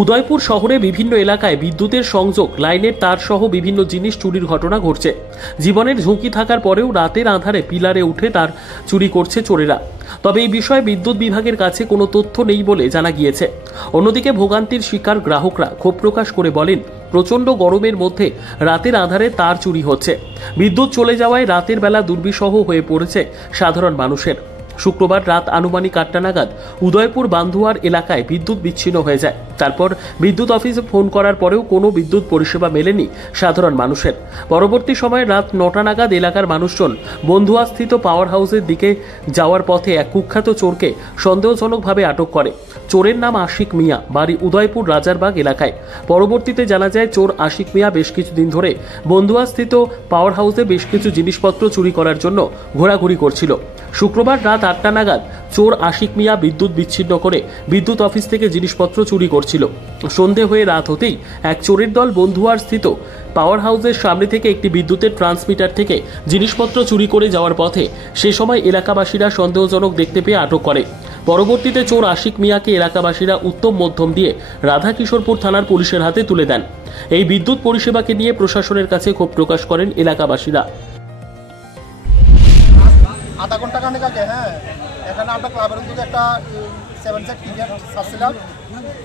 উদয়পুর শহরে বিভিন্ন এলাকায় বিদ্যুতের সংযোগ, লাইনের তার সহ বিভিন্ন জিনিস চুরির ঘটনা ঘটছে। জীবনের ঝুঁকি থাকার পরেও রাতের আঁধারে পিলারে উঠে তার চুরি করছে চোরেরা। তবে এই বিষয়ে বিদ্যুৎ বিভাগের কাছে কোনো তথ্য নেই বলে জানা গিয়েছে। অন্যদিকে ভোগান্তির শিকার গ্রাহকরা ক্ষোভ প্রকাশ করে বলেন, প্রচণ্ড গরমের মধ্যে রাতের আঁধারে তার চুরি হচ্ছে। বিদ্যুৎ চলে যাওয়ায় রাতের বেলা দুর্বিষহ হয়ে পড়েছে সাধারণ মানুষের। শুক্রবার রাত আনুমানিক 8টা নাগাদ উদয়পুর বান্ধুয়ার এলাকায় বিদ্যুৎ বিচ্ছিন্ন হয়ে যায়। তারপর বিদ্যুৎ অফিসে ফোন করার পরেও কোনো বিদ্যুৎ পরিষেবা মেলেনি সাধারণ মানুষের। পরবর্তী সময়ে রাত 9টা নাগাদ এলাকার মানুষজন বন্ধুয়াস্থিত পাওয়ার হাউসের দিকে যাওয়ার পথে এক কুখ্যাত চোরকে সন্দেহজনকভাবে আটক করে। চোরের নাম আশিক মিয়া, বাড়ি উদয়পুর রাজারবাগ এলাকায়। পরবর্তীতে জানা যায়, চোর আশিক মিয়া বেশ কিছুদিন ধরে বন্ধুয়াস্থিত পাওয়ার হাউসে বেশ কিছু জিনিসপত্র চুরি করার জন্য ঘোরাঘুরি করছিল। শুক্রবার রাত 8টা নাগাদ চোর আশিক মিয়া বিদ্যুৎ বিচ্ছিন্ন করে বিদ্যুৎ অফিস থেকে জিনিসপত্র চুরি করছিল। সন্ধে হয়ে রাত হতেই এক চোরের দল বন্ধুয়ার স্থিত পাওয়ার হাউসের সামনে থেকে একটি বিদ্যুতের ট্রান্সমিটার থেকে জিনিসপত্র চুরি করে যাওয়ার পথে সে সময় এলাকাবাসীরা সন্দেহজনক দেখতে পেয়ে আটক করে। পরবর্তীতে চোর আশিক মিয়াকে এলাকাবাসীরা উত্তম মধ্যম দিয়ে রাধাকিশোরপুর থানার পুলিশের হাতে তুলে দেন। এই বিদ্যুৎ পরিষেবাকে নিয়ে প্রশাসনের কাছে ক্ষোভ প্রকাশ করেন এলাকাবাসীরা। আধা ঘন্টা খানেক আগে এখানে আমরা ক্লাবের উদ্যোগে একটা 7 সেট ক্রিকেট ছাড়ছিলাম।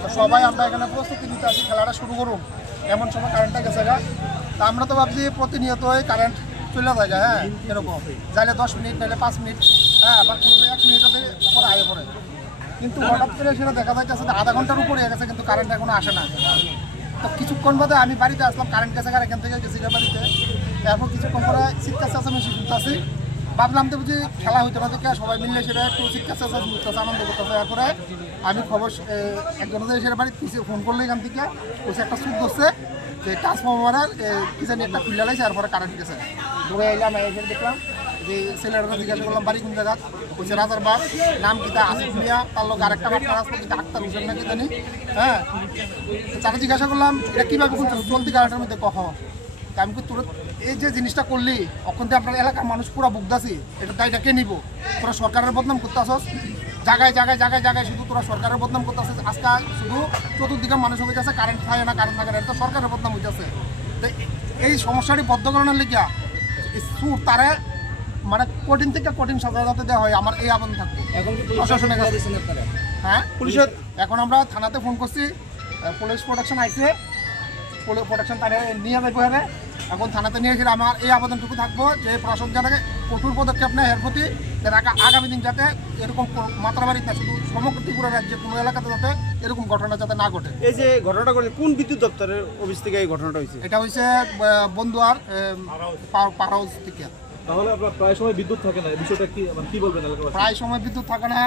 তো সবাই আমরা এখানে প্রস্তুতি নিতে আসি, খেলাটা শুরু করুন। এমন সময় কারেন্টটা গেছে তা আমরা তো ভাবছি প্রতিনিয়তই কারেন্ট চলে যায়। এরকম যাইলে 10 মিনিট, নাইলে 5 মিনিট, আবার কোনো 1 মিনিটের উপর আগে পড়ে। কিন্তু হঠাৎ করে সেটা দেখা যাচ্ছে আধা ঘন্টার উপরে গেছে, কিন্তু কারেন্ট এখনো আসে না। তো কিছুক্ষণ বাদে আমি বাড়িতে আসলাম, কারেন্ট গেছে, এখান থেকে গেছি বাড়িতে। তারপর কিছুক্ষণ পরে চিৎকার চেঁচামেচি শুনতেছি। ভাবলাম তো বুঝি খেলা হইতো না, দেখে সবাই মিললে সেটা একটু চিৎকার চেঁচামেচি করতেছে, আনন্দ করতেছে। তারপরে আমি খবর একজনের সেটা বাড়িতে ফোন করলে এখান থেকে ওসে একটা সুদ ধরছে যে ট্রান্সফরমারের কি জানি একটা খুলে লাইছে, তারপরে কারেন্ট গেছে। দৌড়ে এলাম, এখানে দেখলাম যে ছেলেটা জিজ্ঞাসা করলাম বাড়ি কোন জায়গা, হচ্ছে রাজারবাগ। নাম কিতা আশিক মিয়া, তার লোক আরেকটা পার্টনার আসলো যেটা আক্তার হোসেন নাকি জানি। তারা জিজ্ঞাসা করলাম এটা কীভাবে চলতি কারেন্টের মধ্যে কহ। আমি তোর এই যে জিনিসটা করলি, অখন আপনার এলাকার মানুষ পুরো বুকদাসি, এটা দায়টা কে নিব? তোরা সরকারের বদনাম করতে আসস, জায়গায় জায়গায় জায়গায় জায়গায় শুধু তোরা সরকারের বদনাম করতে আসিস। আজকে শুধু চতুর্দিকে মানুষ হয়ে যাচ্ছে কারেন্ট থাকে না, কারেন্ট থাকে না, এটা তো সরকারের বদনাম হইতেছে। তো এই সমস্যাটি বদ্ধকরণের লেগিয়া সুর তারে মানে কঠিন থেকে কঠিন সাজা যাতে দেওয়া হয়, আমার এই আবেদন থাকবে প্রশাসনের কাছে। পুলিশের এখন আমরা থানাতে ফোন করছি, পুলিশ প্রোটেকশন আইছে, প্রোটেকশন তারা নিয়ে যাবো। এখন থানাতে নিয়ে গেলে আমার এই আবেদনটুকু থাকবো যে প্রশাসন যাতে কঠোর পদক্ষেপ নেয় এর প্রতি, আগামী দিন যাতে এরকম মাত্রাবাড়িতে শুধু সমগ্র ত্রিপুরা রাজ্যে কোনো এলাকাতে যাতে এরকম ঘটনা যাতে না ঘটে। এই যে ঘটনাটা ঘটে কোন বিদ্যুৎ দপ্তরের অফিস থেকে এই ঘটনাটা হয়েছে? এটা হয়েছে বন্ধুয়ার পাওয়ার হাউস থেকে। তাহলে আপনার প্রায় সময় বিদ্যুৎ থাকে না, বিষয়টা কি বলবেন? প্রায় সময় বিদ্যুৎ থাকে না,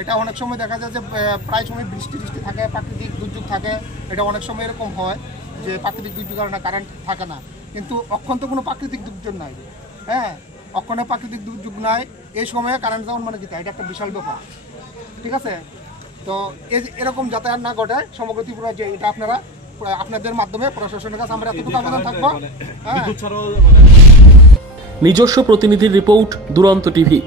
এটা অনেক সময় দেখা যায় যে প্রায় সময় বৃষ্টি থাকে, প্রাকৃতিক দুর্যোগ থাকে। এটা অনেক সময় এরকম হয় যে প্রাকৃতিক দুর্যোগ কারণে কারেন্ট থাকে না, কিন্তু অক্ষণ তো কোনো প্রাকৃতিক দুর্যোগ নাই। অক্ষণে প্রাকৃতিক দুর্যোগ নাই, এই সময়ে কারেন্ট যাওয়ার মানে কি এটা একটা বিশাল ব্যাপার। ঠিক আছে, তো এরকম যাতায়াত না ঘটে সমগ্র ত্রিপুরা, যে এটা আপনারা আপনাদের মাধ্যমে প্রশাসনের কাছে আমরা এতটুকু আবেদন থাকবো। নিজস্ব প্রতিনিধির রিপোর্ট, দুরন্ত টিভি।